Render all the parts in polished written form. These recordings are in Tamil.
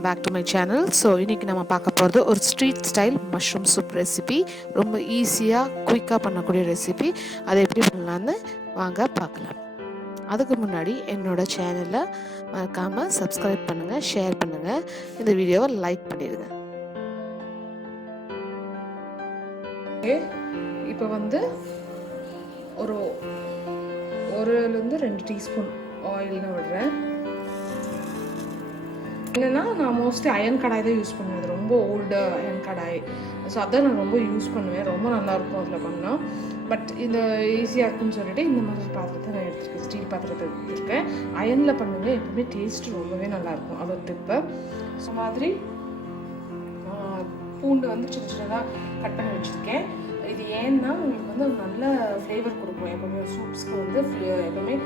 Welcome back to my channel. So இன்றைக்கி நம்ம பார்க்க போகிறது ஒரு street style mushroom soup recipe. ரொம்ப ஈஸியாக குயிக்காக பண்ணக்கூடிய ரெசிபி. அதை எப்படி பண்ணலான்னு வாங்க பார்க்கலாம். அதுக்கு முன்னாடி என்னோடய சேனலை மறக்காமல் சப்ஸ்கிரைப் பண்ணுங்கள், ஷேர் பண்ணுங்கள், இந்த வீடியோவை லைக் பண்ணிடுங்க. இப்போ வந்து ஒருலேருந்து 2 டீஸ்பூன் ஆயில் நான் விடுறேன். என்னென்னா நான் மோஸ்ட்லி அயன் கடாய் தான் யூஸ் பண்ணுவேன். அது ரொம்ப ஓல்டு அயன் கடாய். ஸோ அதான் நான் ரொம்ப யூஸ் பண்ணுவேன். ரொம்ப நல்லாயிருக்கும் அதில் பண்ணால். பட் இந்த ஈஸியாக இருக்குன்னு சொல்லிட்டு இந்த மாதிரி பாத்திரத்தை நான் எடுத்துருக்கேன். ஸ்டீல் பாத்திரத்தை எடுத்துருக்கேன். அயனில் பண்ணுங்க எப்பவுமே டேஸ்ட்டு ரொம்பவே நல்லாயிருக்கும். அது ஒரு டிப்பு. ஸோ மாதிரி பூண்டு வந்து சின்ன சின்னதாக கட் பண்ணி வச்சுருக்கேன். இது ஏன்னா உங்களுக்கு வந்து நல்ல ஃப்ளேவர் கொடுக்கும். எப்பவுமே சூப்ஸ்க்கு வந்து எப்பவுமே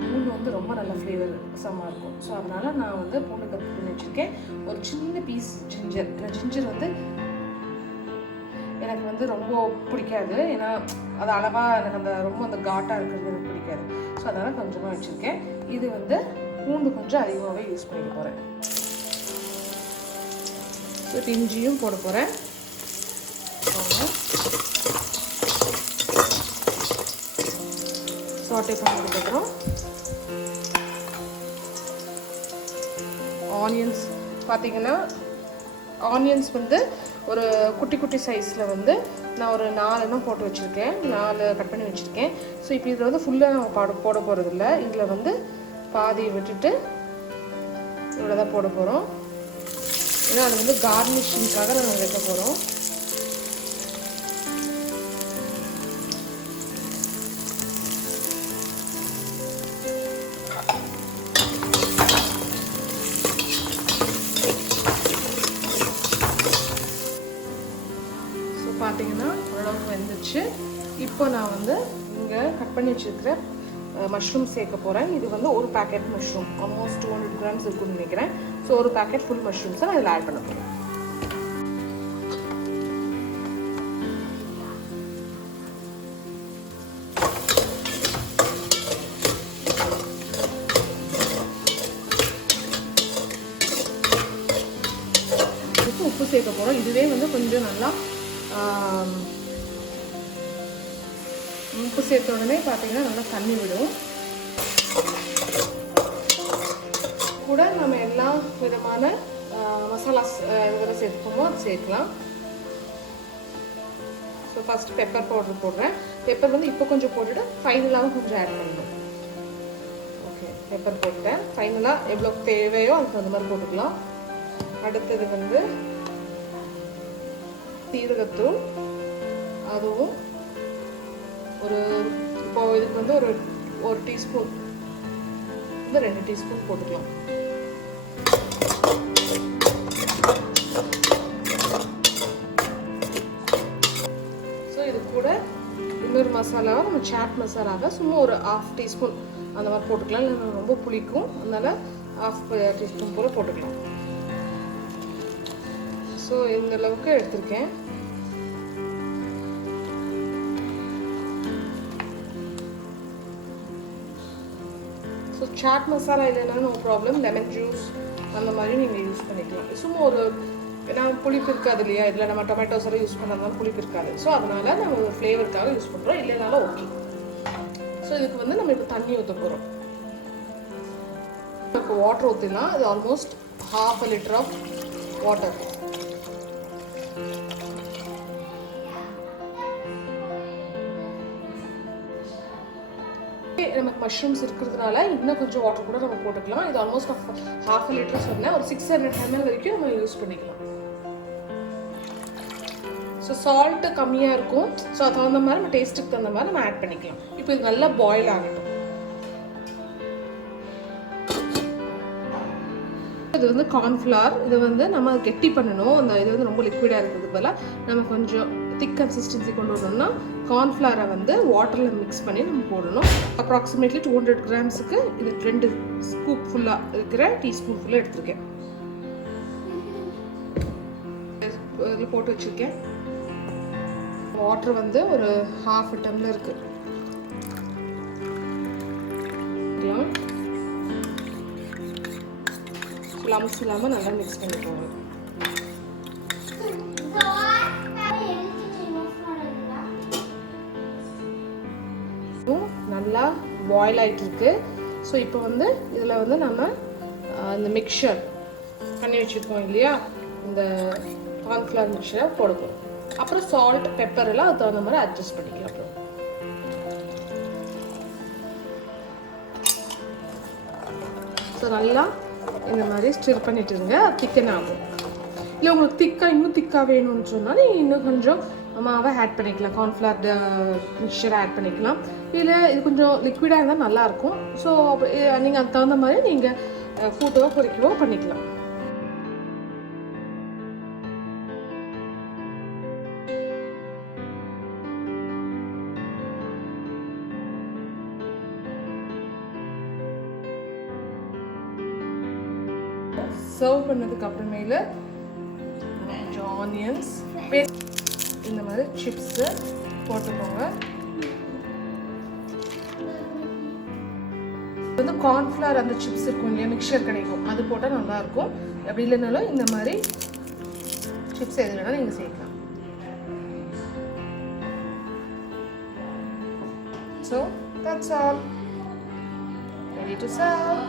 பூண்டு வந்து ரொம்ப நல்ல ஃப்ளேவர் சம்மாக இருக்கும். ஸோ அதனால் நான் வந்து பூண்டு கட் பண்ணி வச்சுருக்கேன். ஒரு சின்ன பீஸ் ஜிஞ்சர் வந்து எனக்கு வந்து ரொம்ப பிடிக்காது. ஏன்னா அது அளவாக எனக்கு அந்த காட்டாக இருக்கிறது எனக்கு பிடிக்காது. ஸோ அதனால் கொஞ்சமாக வச்சுருக்கேன். இது வந்து பூண்டு கொஞ்சம் அதிகமாகவே யூஸ் பண்ணிக்க போகிறேன். ஸோ இஞ்சியும் போட போகிறேன். சாட்டே பண்ணதுக்கப்புறம் ஆனியன்ஸ் பார்த்தீங்கன்னா, ஆனியன்ஸ் வந்து ஒரு குட்டி குட்டி சைஸில் வந்து நான் ஒரு 4 போட்டு வச்சுருக்கேன். 4 கட் பண்ணி வச்சுருக்கேன். ஸோ இப்போ இதில் வந்து ஃபுல்லாக நம்ம போட போகிறதில்ல. இதில் வந்து பாதியை விட்டுட்டு இவ்வளோ தான் போட போகிறோம். ஏன்னா அது வந்து கார்னிஷிங்காக நம்ம வைக்க போகிறோம். பார்த்தீங்கன்னா ஓரளவுக்கு வெந்துச்சு. இப்போ நான் வந்து இங்கே கட் பண்ணி வச்சுருக்கிற மஷ்ரூம் சேர்க்க போகிறேன். இது வந்து ஒரு பேக்கெட் மஷ்ரூம், ஆல்மோஸ்ட் 200 கிராம்ஸ் இருக்குன்னு நினைக்கிறேன். ஸோ ஒரு பேக்கெட் ஃபுல் மஷ்ரூம்ஸை நான் இதில் ஆட் பண்ண போகிறேன். உப்பு சேர்க்க போகிறோம். இதுவே வந்து கொஞ்சம் நல்லா உப்பு சேர்த்த உடனே பார்த்தீங்கன்னா நல்லா தண்ணி விடும். கூட நம்ம எல்லா விதமான மசாலாஸ் இதெல்லாம் சேர்த்துக்கோமோ அது சேர்க்கலாம். ஸோ ஃபஸ்ட்டு பெப்பர் பவுடர் போடுறேன். பெப்பர் வந்து இப்போ கொஞ்சம் போட்டுட்டு ஃபைனலாகவும் கொஞ்சம் ஆட் பண்ணணும். ஓகே, பெப்பர் போட்டேன். ஃபைனலாக எவ்வளோ தேவையோ அதுக்கு அந்த மாதிரி போட்டுக்கலாம். அடுத்தது வந்து சீரகத்தூள், அதுவும் இப்போ இதுக்கு வந்து ஒரு டீஸ்பூன் வந்து 2 டீஸ்பூன் போட்டுக்கலாம். ஸோ இது கூட இன்னொரு மசாலாவை நம்ம சாட் மசாலாவை சும்மா ஒரு 1/2 டீஸ்பூன் அந்த மாதிரி போட்டுக்கலாம். இல்லை ரொம்ப புளிக்கும், அதனால 1/2 டீஸ்பூன் போல் போட்டுக்கலாம். ஸோ இந்த அளவுக்கு எடுத்திருக்கேன். ஸோ சாட் மசாலா இல்லைன்னா நோ ப்ராப்ளம், லெமன் ஜூஸ் அந்த மாதிரி நீங்கள் யூஸ் பண்ணிக்கலாம். சும்மா ஏன்னா புளிப்பு இருக்காது இல்லையா, இதில் நம்ம டொமேட்டோஸ் எல்லாம் யூஸ் பண்ணாலும் புளிப்பு இருக்காது. ஸோ அதனால் நம்ம ஒரு ஃப்ளேவருக்காக யூஸ் பண்ணுறோம், இல்லைனாலும் ஓகே. ஸோ இதுக்கு வந்து நம்ம இப்போ தண்ணி ஊற்ற போகிறோம். இப்போ வாட்டர் ஊற்றிடலாம். இது ஆல்மோஸ்ட் 1/2 லிட்டர் ஆஃப் வாட்டர். நமக்கு மஷ்ரூம்ஸ் இருக்கிறதுனால இன்னும் கொஞ்சம் வாட்டர் கூட நம்ம போட்டுக்கலாம். இது ஆல்மோஸ்ட் 1/2 லிட்டர் சொன்னேன். ஒரு 600 ml வரைக்கும் நம்ம யூஸ் பண்ணிக்கலாம். ஸோ சால்ட்டு கம்மியாக இருக்கும். ஸோ அது தகுந்த மாதிரி நம்ம டேஸ்ட்டுக்கு தகுந்த மாதிரி நம்ம ஆட் பண்ணிக்கலாம். இப்போ இது நல்லா பாயில் ஆகட்டும். இது வந்து கார்ன்ஃப்ளவர். இது வந்து நம்ம கெட்டி பண்ணணும். இது வந்து ரொம்ப லிக்விடாக இருக்கிறதுக்கு பதிலாக நம்ம கொஞ்சம் திக் கன்சிஸ்டன்சி கொண்டு வரணும்னா கார்ன்ஃப்ளவரை வந்து வாட்டரில் மிக்ஸ் பண்ணி நம்ம போடணும். அப்ராக்சிமேட்லி 200 கிராம்ஸுக்கு இது 2 ஸ்கூப் ஃபுல்லாக இருக்கிற டீஸ்பூன் ஃபுல்லாக எடுத்துருக்கேன். இதில் போட்டு வச்சுருக்கேன். வாட்டர் வந்து ஒரு 1/2 டம்ளர் இருக்குது. லம்ஸ் இல்லாமல் நல்லா மிக்ஸ் பண்ணிக்கோங்க. நல்லா பாயில் ஆகிட்டு இருக்கு. ஸோ இப்போ வந்து இதில் வந்து நம்ம இந்த மிக்சர் பண்ணி வச்சுருக்கோம் இல்லையா, இந்த கார்ன்ஃப்ளவர் மிக்சரை போடுவோம். அப்புறம் சால்ட் பெப்பர் எல்லாம் அது தகுந்த மாதிரி அட்ஜஸ்ட் பண்ணிக்கலாம். அப்புறம் ஸோ நல்லா இந்த மாதிரி ஸ்டிர் பண்ணிட்டு இருங்க, திக்கன் ஆகும். இல்லை உங்களுக்கு இன்னும் திக்காக வேணும்னு சொன்னால் நீங்கள் இன்னும் கொஞ்சம் மாவை ஆட் பண்ணிக்கலாம், கார்ன்ஃப்ளவர் மிக்சரை ஆட் பண்ணிக்கலாம். இல்லை இது கொஞ்சம் லிக்விடாக இருந்தால் நல்லாயிருக்கும். ஸோ நீங்கள் அதுக்கு தகுந்த மாதிரி நீங்கள் கூட்டவோ குறைக்கவோ பண்ணிக்கலாம். சர்வ் பண்ணதுக்கு அப்புறமேல கொஞ்சம் ஆனியன்ஸ் இந்த மாதிரி சிப்ஸு போட்டுக்கோங்க. வந்து கார்ன்ஃப்ளவர் அந்த சிப்ஸ் இருக்கும் இல்லையா, மிக்சர் கிடைக்கும், அது போட்டால் நல்லாயிருக்கும். அப்படி இல்லைனாலும் இந்த மாதிரி சிப்ஸ் எது வேணாலும் நீங்கள் சேர்க்கலாம். So that's all, ready to serve.